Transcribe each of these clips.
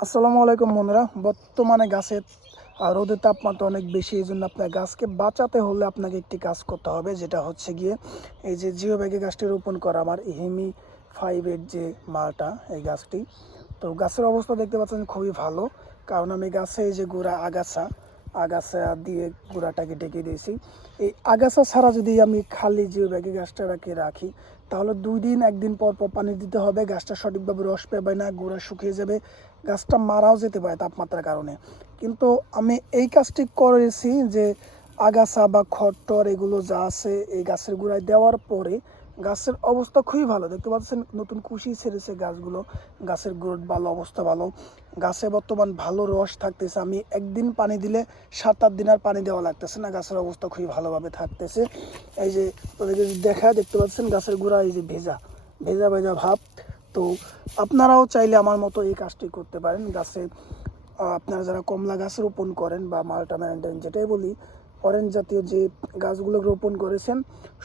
আসসালামু আলাইকুম বন্ধুরা। বর্তমানে গাছের রোদের তাপমাত্রা অনেক বেশি, এই জন্য আপনার গাছকে বাঁচাতে হলে আপনাকে একটি কাজ করতে হবে, যেটা হচ্ছে গিয়ে এই যে জিও ব্যাগে গাছটি রোপণ করা আমার হিমি 5-এর যে মালটা, এই গাছটি। তো গাছের অবস্থা দেখতে পাচ্ছেন খুবই ভালো, কারণ আমি গাছে এই যে গোড়া আগাছা আগাছা দিয়ে গোড়াটাকে ডেকে দিয়েছি। এই আগাছা ছাড়া যদি আমি খালি জিও ব্যাগে গাছটাকে রাখি, তাহলে 2 দিন 1 দিন পর পর পানি দিতে হবে। গাছটা সঠিকভাবে রস পাবে না, গোড়া শুকিয়ে যাবে, গাছটা মারাও যেতে পারে তাপমাত্রার কারণে। কিন্তু আমি এই কাজটি করেছি যে আগাছা বা খড় এগুলো যা আছে এই গাছের গোড়ায় দেওয়ার পরে গাছের অবস্থা খুবই ভালো। দেখতে পাচ্ছেন নতুন কুশি ছেড়েছে গাছগুলো, গাছের গ্রোথ ভালো, অবস্থা ভালো, গাছে বর্তমান ভালো রস থাকতেছে। আমি একদিন পানি দিলে 7-8 দিন আর পানি দেওয়া লাগতেছে না, গাছের অবস্থা খুবই ভালোভাবে থাকতেছে। এই যে তোদেরকে দেখা দেখতে পাচ্ছেন গাছের গোড়া এই যে ভেজা ভেজা ভেজা ভাব। তো আপনারাও চাইলে আমার মতো এই কাজটি করতে পারেন। গাছে আপনারা যারা কমলা গাছ রোপণ করেন বা মাল্টা ম্যান্ডারিন যেটাই বলি, অরেঞ্জ জাতীয় যে গাছগুলো রোপণ করেছেন,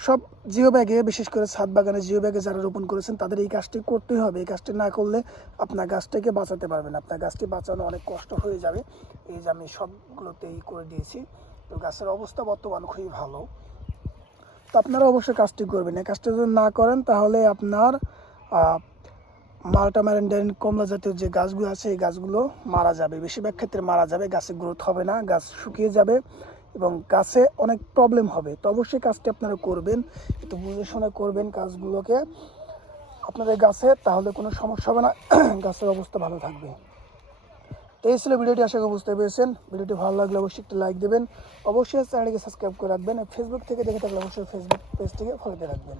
সব জিও ব্যাগে, বিশেষ করে ছাদ বাগানে জিও ব্যাগে যারা রোপণ করেছেন তাদের এই কাজটি করতেই হবে। এই কাজটি না করলে আপনার গাছটাকে বাঁচাতে পারবেন, আপনার গাছটি বাঁচানো অনেক কষ্ট হয়ে যাবে। এই যে আমি সবগুলোতেই করে দিয়েছি। তো গাছের অবস্থা বর্তমান খুবই ভালো। তো আপনারা অবশ্যই কাজটি করবেন। এই কাজটি যদি না করেন তাহলে আপনার মাল্টা ম্যারিন্ডাইন কমলা জাতীয় যে গাছগুলো আছে এই গাছগুলো মারা যাবে, বেশিরভাগ ক্ষেত্রে মারা যাবে, গাছে গ্রোথ হবে না, গাছ শুকিয়ে যাবে এবং গাছে অনেক প্রবলেম হবে। তো অবশ্যই কাজটি আপনারা করবেন, একটু বুঝে শুনে করবেন কাজগুলোকে আপনাদের গাছে, তাহলে কোনো সমস্যা হবে না, গাছের অবস্থা ভালো থাকবে। তো এই ছিল ভিডিওটি, আশা করি বুঝতে পেরেছেন। ভিডিওটি ভালো লাগলে অবশ্যই একটি লাইক দেবেন, অবশ্যই চ্যানেলটিকে সাবস্ক্রাইব করে রাখবেন। ফেসবুক থেকে দেখে থাকলে অবশ্যই ফেসবুক পেজটিকে ফলো দিয়ে রাখবেন।